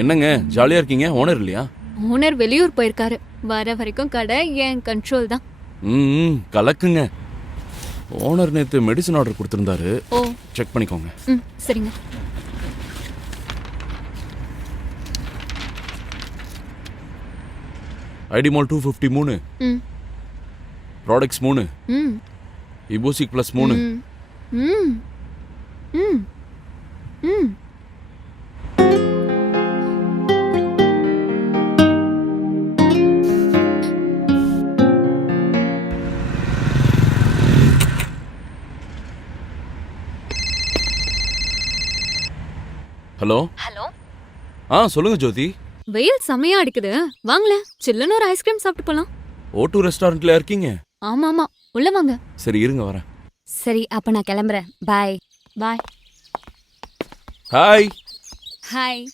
என்னங்க ஜாலியா இருக்கீங்க? ஓனர் இல்லையா? ஓனர் வெளியூர் போயிருக்காரு. வர வரைக்கும் கடை என் கண்ட்ரோல் தான். கலக்குங்க. ஓனர் நேத்து மெடிசன் ஆர்டர் கொடுத்திருந்தாரு. ஓ, செக் பண்ணிக்கோங்க. சரிங்க. ஐடிமால் 253, ப்ராடக்ட்ஸ் 3, இபோசிக் ப்ளஸ் 3. Hello hello. சொல்லுங்க ஜோதி. வெயில் செமையா அடிக்குது. வாங்களே, சில்லுன்னு ஒரு ஐஸ்கிரீம் சாப்பிட்டு போலாம். O2 ரெஸ்டாரண்ட்ல இருக்கீங்க? ஆமா, உள்ள வாங்க. சரி இருங்க வரேன். சரி, அப்ப நான் கிளம்புறேன். பாய். பாய். ஹாய். ஹாய்.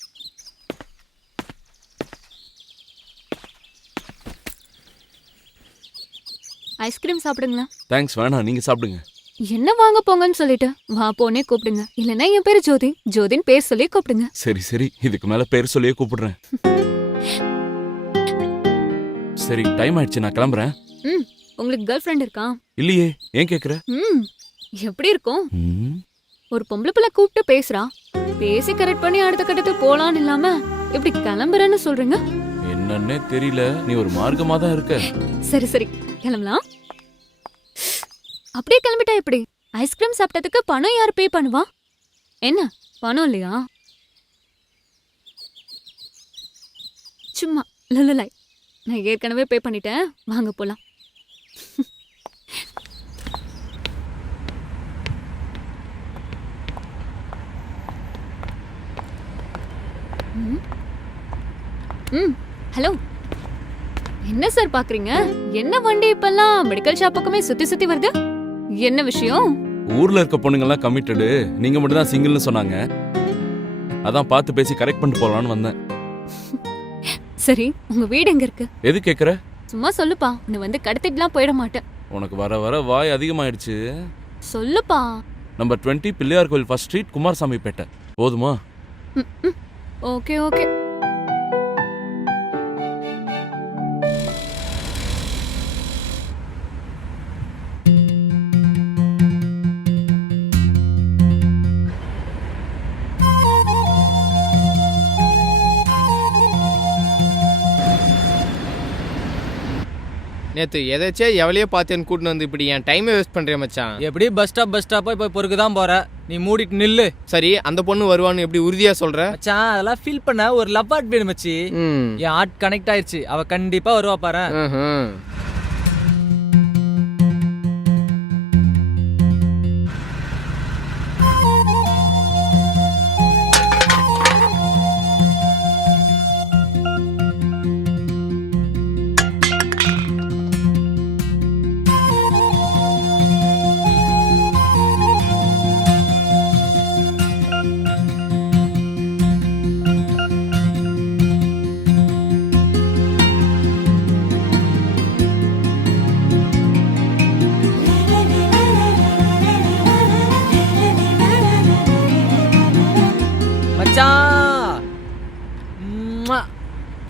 ஐஸ்கிரீம் சாப்பிடுங்களா? தேங்க்ஸ், வேணாம், நீங்க சாப்பிடுங்க. என்ன வாங்க போங்கன்னு சொல்லிட்டு வா போனே கூப்பிடுங்க. இல்லன்னா என் பேரு ஜோதி, ஜோதின்னு பேர் சொல்லி கூப்பிடுங்க. சரி, இதுக்கு மேல பேர் சொல்லியே கூப்பிடுறேன். சரி, டைம் ஆயிடுச்சு, நான் கிளம்புறேன். உங்களுக்கு கேர்ள் ஃப்ரெண்ட் இருக்கா? இல்லையே, ஏன் கேக்குற? எப்படி இருக்கும்? ஒரு பொம்பளை பிள்ளை கூப்பிட்டு பேசுறா, பேசி கரெக்ட் பண்ணி அடுத்த கட்டத்துக்கு போலான்னு இல்லாம எப்படி கிளம்புறேன்னு சொல்றீங்க? என்னன்னே தெரியல, நீ ஒரு மார்க்கமா தான் இருக்க. சரி கிளம்பலாம். அப்படியே கிளம்பிட்டா எப்படி? ஐஸ்கிரீம் சாப்பிட்டதுக்கு பணம் யார் பே பண்ணுவா? என்ன பணம் இல்லையா? சும்மா லலலை. நான் ஏற்கனவே பே பண்ணிட்டேன், வாங்க போலாம். ஹலோ. என்ன சார் பாக்குறீங்க? என்ன வண்டி இப்பெல்லாம் மெடிக்கல் ஷாப் பக்கமே சுத்தி வருது? என்ன விஷயம்? ஊர்ல இருக்க பொண்ணுங்க எல்லாம் கமிட்டடு, நீங்க மட்டும் தான் சிங்கிள்னு சொன்னாங்க. அதான் பார்த்து பேசி கரெக்ட் பண்ணிட்டு போலான்னு வந்தேன். சரி, உங்க வீடு எங்க இருக்கு? எது கேக்குற? சும்மா சொல்லுப்பா, நீ வந்து கடத்திட்டுலாம் போயிட மாட்டேன். உனக்கு வர வர வாய் அதிகமாயிடுச்சு. சொல்லுப்பா. நம்பர் 20 பிள்ளையார் கோயில் ஃபர்ஸ்ட் ஸ்ட்ரீட், குமாரசாமி பேட்டை. போதுமா? ஓகே. நேத்து எதாச்சே எவளையோ பார்த்தேன்னு கூட்டின்னு வந்து இப்படி என் டைமே வேஸ்ட் பண்றேன் மச்சான். எப்படி பஸ் ஸ்டாப்பா இப்போ பொறுக்கு தான் போற. நீ மூடிட்டு நில்லு. சரி, அந்த பொண்ணு வருவான்னு எப்படி உறுதியா சொல்ற? மச்சான், அதெல்லாம் ஃபீல் பண்ண ஒரு லவ் ஆர்ட் வேணும் மச்சி. என் ஆர்ட் கனெக்ட் ஆயிடுச்சு, அவ கண்டிப்பா வருவா பாரு.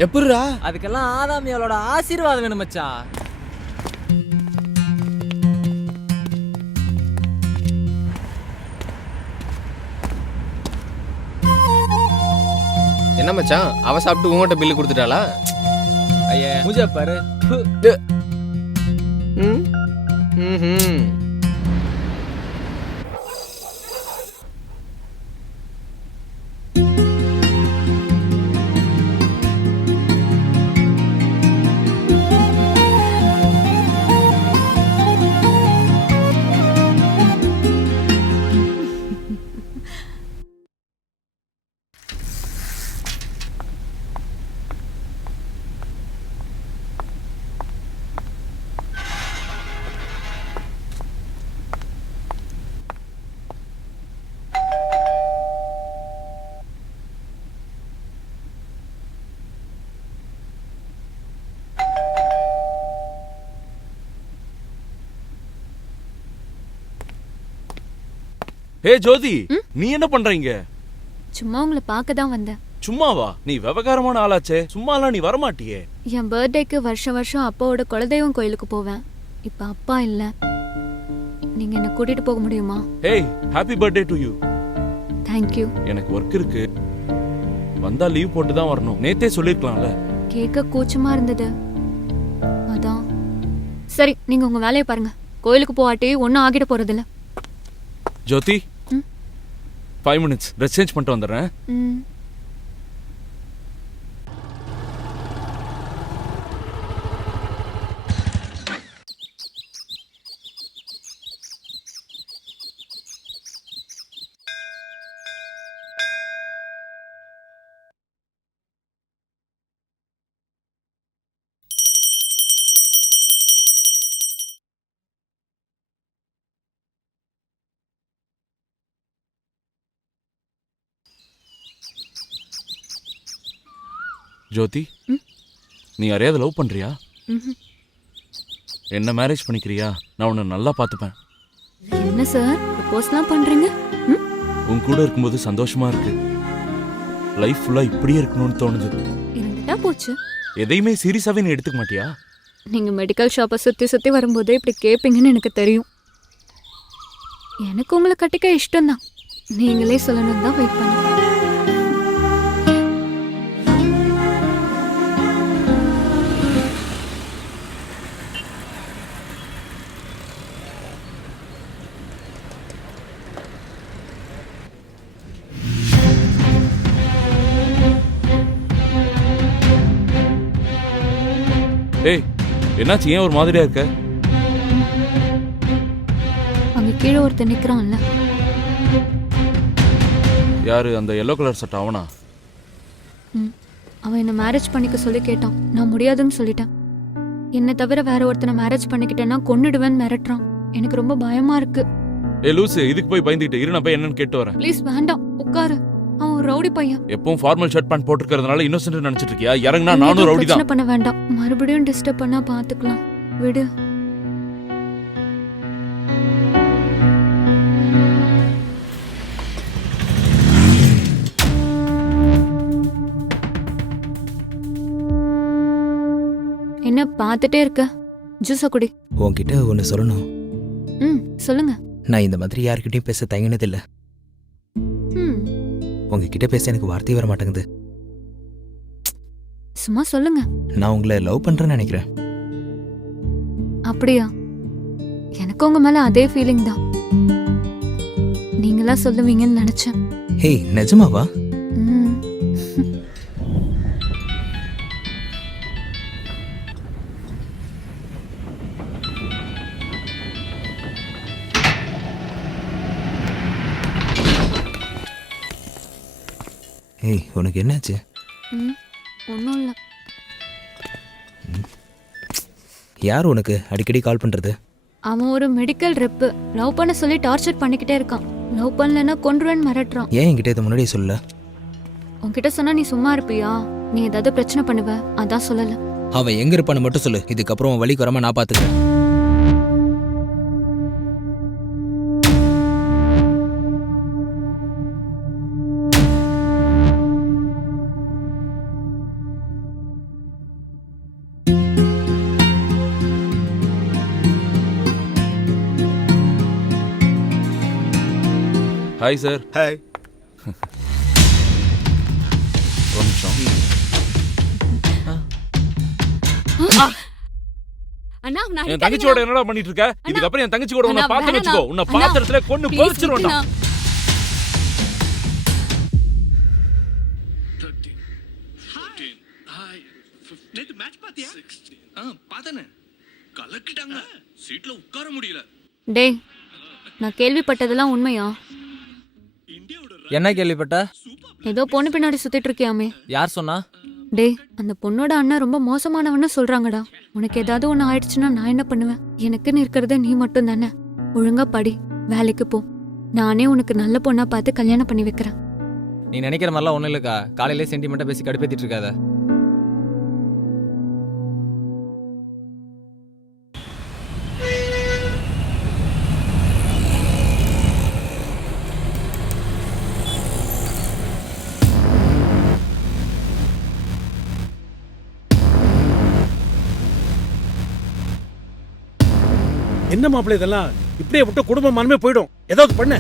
எப்படிரா? அதுக்கெல்லாம் ஆதாமியாலோட ஆசீர்வாதம் வேணும் மச்சான். என்ன மச்சான், அவ சாப்பிட்டு உங்ககிட்ட பில்லு கொடுத்துட்டாளா? ஐயா மூஞ்ச பாரு. ஹே ஜோதி, நீ என்ன பண்றீங்க? சும்மா உங்களை பார்க்க தான் வந்தேன். சும்மாவா? நீ விவகாரமான ஆளாச்சே, சும்மாலாம் நீ வரமாட்டியே. என் பர்த்டேக்கு வருஷம் வருஷம் அப்பாவோட குலதெய்வம் கோயிலுக்கு போவேன். இப்ப அப்பா இல்ல. நீங்க என்ன கூட்டிட்டு போக முடியுமா? Hey, happy birthday to you. Thank you. எனக்கு ஒர்க் இருக்கு, வந்தா லீவ் போட்டு தான் வரணும். நேத்தே சொல்லிருக்கலாம்ல. கேட்க கூச்சமா இருந்தது, அதான். சரி, நீங்க உங்க வேலையை பாருங்க. கோயிலுக்கு போகாட்டி ஒன்னும் ஆகிட போறதில்ல. ஜோதி, ம்? 5 minutes ட்ரெஸ் சேஞ்ச் பண்ணிட்டு வந்துடுறேன். ம். ஜோதி, ம்? நீ யாரையாவது லவ் பண்றியா? ம்ஹும். என்ன மேரேஜ் பண்ணிக்கிறியா? நான் உன்னை நல்லா பார்த்துப்பேன். என்ன சார் ப்ரப்போஸ்லாம் பண்றீங்க? ம்? உன் கூட இருக்கும்போது சந்தோஷமா இருக்கு. லைஃப் ஃபுல்லா இப்படியே இருக்கணும்னு தோணுது. இருந்துட்டா போச்சு. எதையுமே சீரியஸாவே நீ எடுத்துக்க மாட்டியா? நீங்க மெடிக்கல் ஷாப்பை சுத்தி சுத்தி வரும்போது இப்படி கேட்பீங்கன்னு எனக்கு தெரியும். எனக்கு உங்களை கட்டிக்க இஷ்டம்தான். நீங்களே சொல்லணும் தான் வெயிட் பண்ண. ஏய், என்னாச்சு? ஏன் ஒரு மாதிரியா இருக்க? அங்க கீழே ஒருத்தர் நிக்கிறான்ல. யாரு? அந்த எல்லோ கலர் சட்டை அவனா? ம். அவன் என்ன மேரேஜ் பண்ணிக்க சொல்லி கேட்டான். நான் முடியாதுன்னு சொல்லிட்டேன். என்னை தவிர வேற ஒருத்தனை மேரேஜ் பண்ணிக்கிட்டேன்னா கொன்னுடுவேன்னு மிரட்டுறான். எனக்கு ரொம்ப பயமா இருக்கு. ஏ லூசு, இதுக்கு போய் பயந்துட்டு இரு, நான் போய் என்னன்னு கேட்டு வரேன். ப்ளீஸ் வேண்டாம், உட்காரு. அவன் ஒரு ரவுடி பையன். எப்பவும் ஃபார்மல் ஷர்ட் பேண்ட் போட்டுக்கிறதுனால இன்னோசென்ட் நினைச்சிட்டு இருக்கியா? இறங்குனா நீ நானும் எதுவும் ரவுடி பிரச்சனை தான். பண்ண வேண்டாம். மறுபடியும் டிஸ்டர்ப் பண்ணா பாத்துக்கலாம். விடு. என்ன பார்த்துட்டே இருக்க? ஜூஸ குடி. உன்கிட்ட ஒன்று சொல்லணும். ம், சொல்லுங்க. நான் இந்த மாதிரி யார்கிட்டயும் பேச தயங்கினதில்லை. ம், உங்ககிட்ட பேச எனக்கு வார்த்தை வர மாட்டேங்குது. சும்மா சொல்லுங்க. நான் உங்களை லவ் பண்றேன்னு நினைக்கிறேன். அப்படியா? எனக்கு உங்க மேல அதே ஃபீலிங் தான். நீங்களா சொல்லுவீங்கன்னு நினைச்சேன். ஹேய், நிஜமாவா? ம். ஹேய், உனக்கு என்னாச்சு? ம், ஒன்றும் இல்லை. யார் உனக்கு அடிக்கடி கால் பண்றது? அவன் ஒரு மெடிக்கல் ரெப்பு. லவ் பண்ண சொல்லி டார்ச்சர் பண்ணிக்கிட்டே இருக்கான். லவ் பண்ணலன்னா கொன்றுவேன்னு மிரட்டுறான். ஏன் என்கிட்ட இதை முன்னாடியே சொல்லல? உன்கிட்ட சொன்னா நீ சும்மா இருப்பியா? நீ ஏதாவது பிரச்சனை பண்ணுவ, அதான் சொல்லல. அவன் எங்க இருப்பான்னு மட்டும் சொல்லு. இதுக்கப்புறம் உன் வழிக்கு வராம நான் பாத்துக்கிறேன். Hi sir. ஹாய். ஒரு நிமிஷம். அண்ணா நான் என் தங்கச்சியோட என்னடா பண்ணிட்டு இருக்க? இதுக்கப்புறம் என் தங்கச்சி கூட உன்னை அண்ணா, பார்த்தேன்னு வேணாம். வச்சுக்கோ, உன்னை அண்ணா, பாத்திரத்துல கொன்னு பொரிச்சிருவேன்டா. நேத்து மேட்ச் பாத்தியா? பார்த்தனே. கலக்கிட்டாங்க. சீட்ல உட்கார முடியல. டேய், நான் கேள்விப்பட்டதெல்லாம் உண்மையா? என்ன கேள்விப்பட்ட? ஏதோ பொண்ணு பின்னாடி சுத்திட்டு இருக்கியாமே. யார் சொன்னா? டேய், அந்த பொண்ணோட அண்ணன் ரொம்ப மோசமானவன்னு சொல்றாங்கடா. உனக்கு ஏதாவது ஒண்ணு ஆயிடுச்சுன்னா நான் என்ன பண்ணுவேன்? எனக்குன்னு இருக்கிறது நீ மட்டும் தானே. ஒழுங்கா படி, வேலைக்கு போ. நானே உனக்கு நல்ல பொண்ணா பார்த்து கல்யாணம் பண்ணி வைக்கிறேன். நீ நினைக்கிற மாதிரிலாம் ஒன்றும் இல்லைக்கா. காலையிலே சென்டிமெண்ட்டாக பேசி கடுப்பேத்திட்டு இருக்காத. என்ன மாப்பிள்ளை இதெல்லாம்? இப்படியே விட்டு குடும்பம் மனமே போயிடும். ஏதாவது பண்ணு.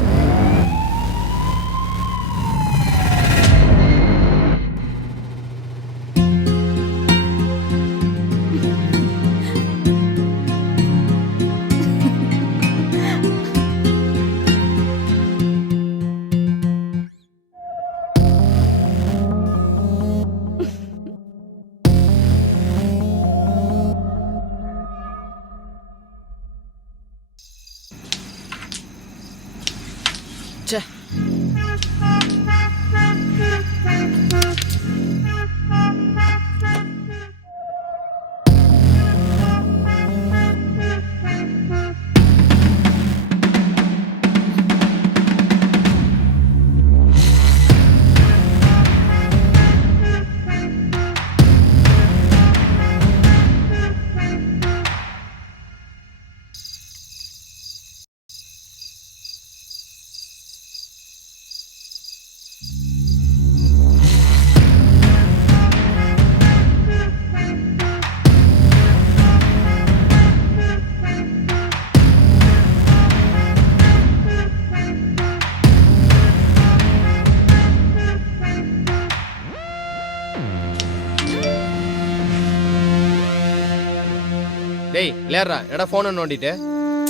டேய் விளையாடுறா, என்னடா போனை நோண்டிட்டு?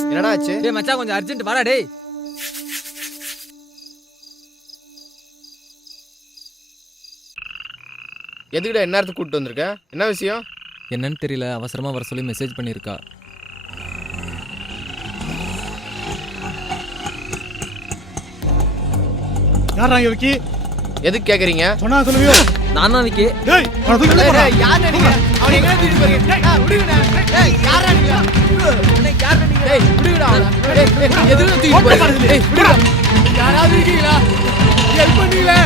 என்னடா ஆச்சு? டேய் மச்சான் கொஞ்சம் அர்ஜென்ட் வாடா டேய். எதுக்குடா நேரத்துக்கு கூப்பிட்டு வந்திருக்க? என்ன விஷயம்? என்னன்னு தெரியல, அவசரமா வர சொல்லி மெசேஜ் பண்ணியிருக்கா. யாரா இங்க விக்கி? எதுக்கு கேக்குறீங்க? சொன்னா சொல்லுவியோ? நான் தான் விக்கி. டேய், அவன தூக்கி டேய், போடா. டேய், யாருடா நீங்க? அவனை எங்க தூக்கிட்டு போறீங்க? டேய், விடுங்கடா. டேய், யாரா நீங்க? டேய், விடுங்கடா அவனை. டேய், டேய், எதுக்கு தூக்கிட்டு போறீங்க? டேய், விடுடா. யாராவது இருக்கீங்களா? ஹெல்ப் பண்ணுவீங்களா?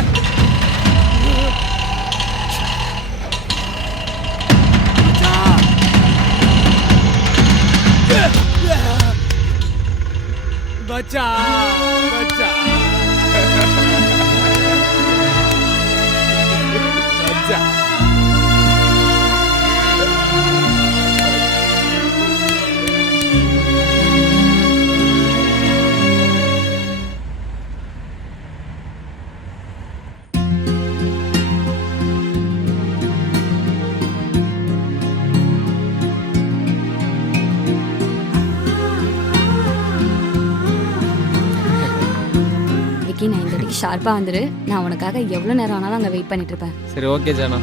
பச்சா பச்சா பச்சா. விக்கி, நான் இந்த அடிக்கு ஷார்ப்பா வந்துரு. நான் உனக்காக எவ்வளவு நேரம் ஆனாலும் அங்க வெயிட் பண்ணிட்டு இருப்பேன். சரி ஓகே ஜானா.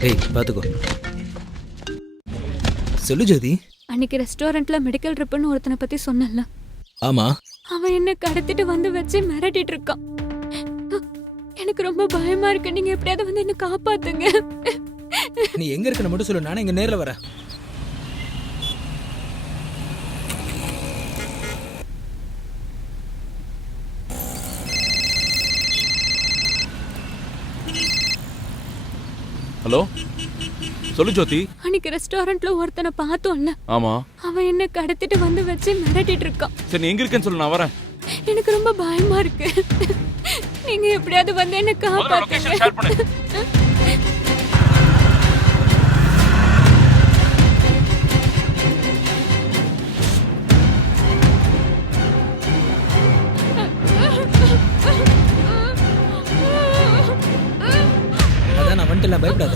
டேய் பார்த்துக்கோ. சொல்லு ஜோதி. அன்னைக்கு ரெஸ்டாரண்ட்ல மெடிக்கல் ட்ரிப்னு ஒருத்தனை பத்தி சொன்னல, ஆமா, அவன் என்ன கடத்திட்டு வந்து வச்சு மிரட்டிட்டு இருக்கான். எனக்கு ரொம்ப பயமா இருக்கு. நீங்க எப்படியாவது வந்து என்ன காப்பாத்துங்க. நீ எங்க இருக்கன்னு மட்டும் சொல்லு, நானே இங்க நேர்ல வரேன். ஹலோ, சொல்லு ஜோதி. அன்னைக்கு ரெஸ்டாரண்ட்ல ஒருத்தனை பார்த்தோம்ல, ஆமா, அவன் என்ன கடத்திட்டு வந்து வச்சு மிரட்டிட்டு இருக்கான். சரி நீ எங்க இருக்கேன்னு சொல்லு, நான் வரேன். எனக்கு ரொம்ப பயமா இருக்கு. நீங்க எப்படியாவது வந்து என்ன லொகேஷன் ஷேர் பண்ணு. காப்பாத்துங்க. அதான் நான் வந்துட்டு பயப்படாத.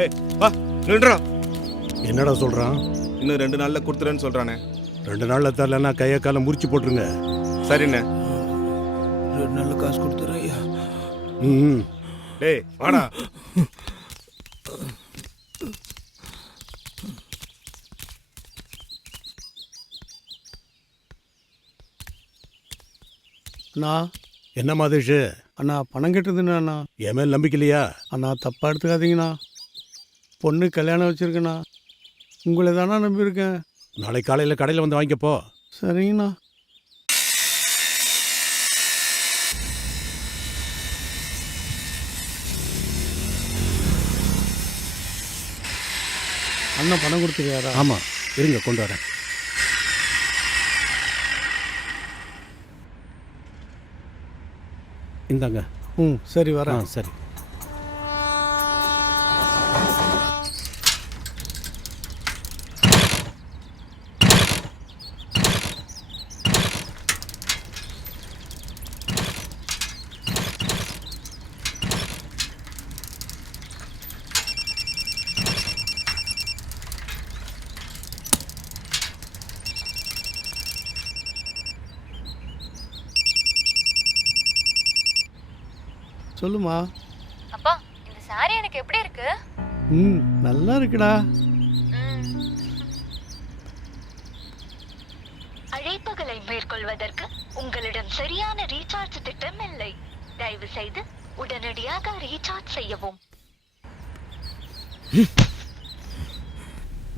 ஏய், வா நின்றா. என்னடா சொல்றான்? இன்னும் 2 நாள்ல கொடுத்துறேன்னு சொல்றானே. 2 நாள்ல தரலன்னா கையை காலை முறிச்சு போட்டுருங்க. சரிண்ணே. 2 நாள்ல காசு கொடுத்துறேன். ம். டேய் வாடா. அண்ணா, என்ன மாதேஷ், அண்ணா பணம் கட்டுதுண்ணா. அண்ணா என் மேல் நம்பிக்கை இல்லையா? அண்ணா தப்பா எடுத்துக்காதீங்கண்ணா. பொண்ணு கல்யாணம் வச்சிருக்கேண்ணா. உங்களை தானே நம்பியிருக்கேன். நாளை காலையில கடையில் வந்து வாங்கிக்கப்போ. சரிங்கண்ணா. அண்ணா பணம் கொடுத்துருக்காரா? ஆமா, இருங்க கொண்டு வரேன். இந்தாங்க. ம் சரி வரேன். சரி. சொல்லுமா. அப்பா, இந்த சாரி எனக்கு எப்படி இருக்கு? ம் நல்லா இருக்குடா. அழைப்புகளை மேற்கொள்வதற்கு உங்களிடம் சரியான ரீசார்ஜ் திட்டம் இல்லை. தயவு செய்து உடனடியாக ரீசார்ஜ் செய்யவும்.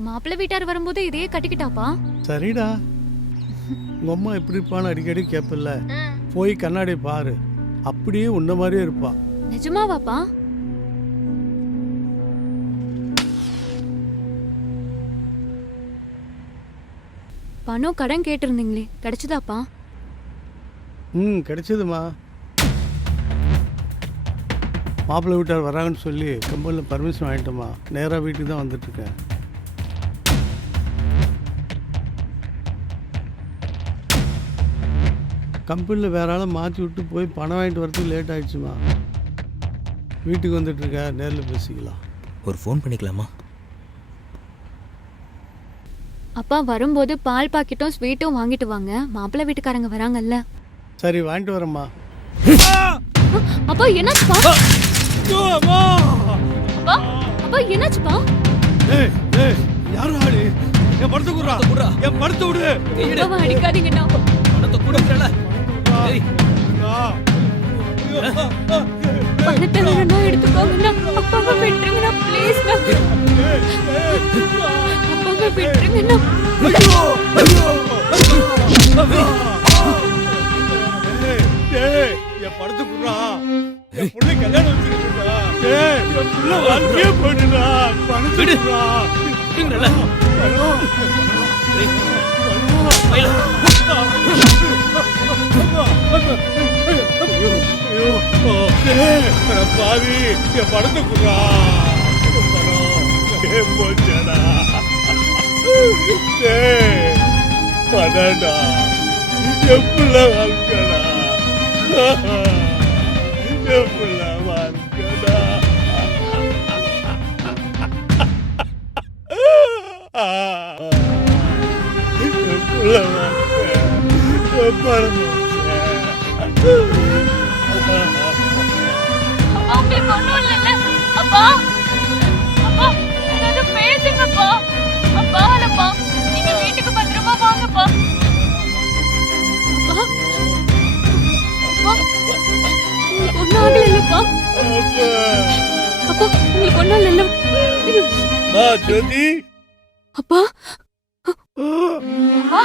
மாப்பிள்ளை வீட்டார் வரும்போது இதையே கட்டிக்கிட்டாப்பா. சரிடா, உங்க அம்மா எப்படி இருப்பான்னு அடிக்கடி கேட்பல. போய் கண்ணாடி பாரு, அப்படியே உன்ன மாதிரியே இருப்பா. நிஜமாவாப்பா? பணம் கடன் கேட்டிருந்தீங்களே, கிடைச்சதாப்பா? கிடைச்சதுமா. மாப்பிள்ளை வீட்டார் வராங்கன்னு சொல்லி கம்பெனியில் பர்மிஷன் வாங்கிட்டோமா, நேராக வீட்டுக்கு தான் வந்துட்டுருக்கேன். கம்பெனியில் வேற ஆளை மாற்றி விட்டு போய் பணம் வாங்கிட்டு வரதுக்கு லேட் ஆகிடுச்சுமா. வீட்டுக்கு வந்துட்டுருக்கேன், நேரில் பேசிக்கலாம். ஒரு ஃபோன் பண்ணிக்கலாமா? அப்பா வரும்போது பால் பாக்கெட்டும் ஸ்வீட்டும் வாங்கிட்டு வாங்க, மாப்பிள்ளை வீட்டுக்காரங்க வராங்கல்ல. சரி, வாங்கிட்டு வரேம்மா. அப்பா என்னாச்சுப்பா? அப்பா அப்பா என்னாச்சுப்பா? யாரும் ஆளு என் படத்தை குடுறா, என் படத்தை விடு. அப்பாவை அடிக்காதீங்கண்ணா. பணத்தை கொடுக்கறல. பணத்தை வேணும்னா எடுத்துக்கோங்கண்ணா. அப்பாவை விட்டுருங்கண்ணா, ப்ளீஸ்ண்ணா. அப்பாவை விட்டுருங்கண்ணா. என் படத்தை குடுறா, என் புள்ளை கல்யாணம் வச்சிருக்கா. என் புள்ள வாழ்க்கையே போயிடுடா, பணத்தை குடுறா. பாவி, என் படத்தை குடுறா. பணம் போச்சடா, பணடா, என் புள்ள வாழ்க்கடா, என் புள்ள வாழ்க்கடா. உங்களுக்கு ஒண்ணும் இல்லைல்ல? அப்பா அப்பா ஏதாவது பேசுங்கப்பா. அப்பா இல்லப்பா, நீங்க வீட்டுக்கு பத்திரமா வாங்கப்பா. அப்பா அப்பா உங்களுக்கு ஒண்ணும் ஆகலைல்லப்பா? அப்பா உங்களுக்கு ஒண்ணும் இல்லைல்ல? ஜோதி, அப்பா அப்பா அப்பா